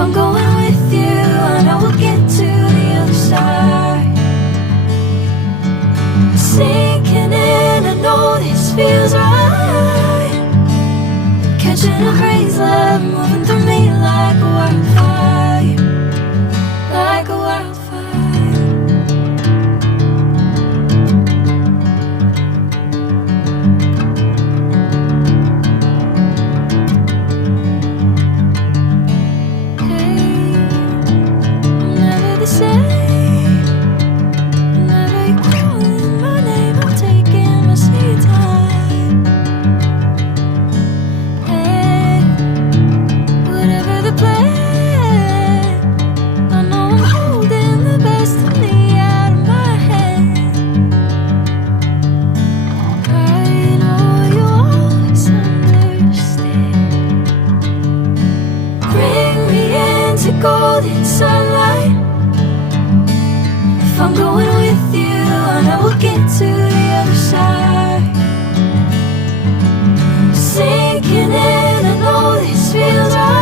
I'm going with you, I know we'll get to the other side. Sinking in, I know this feels right. Catching a crazy love, moving through me like a wildfire, like a wildfire. Golden sunlight. If I'm going with you, I know we'll get to the other side. Sinking in, I know this feels right.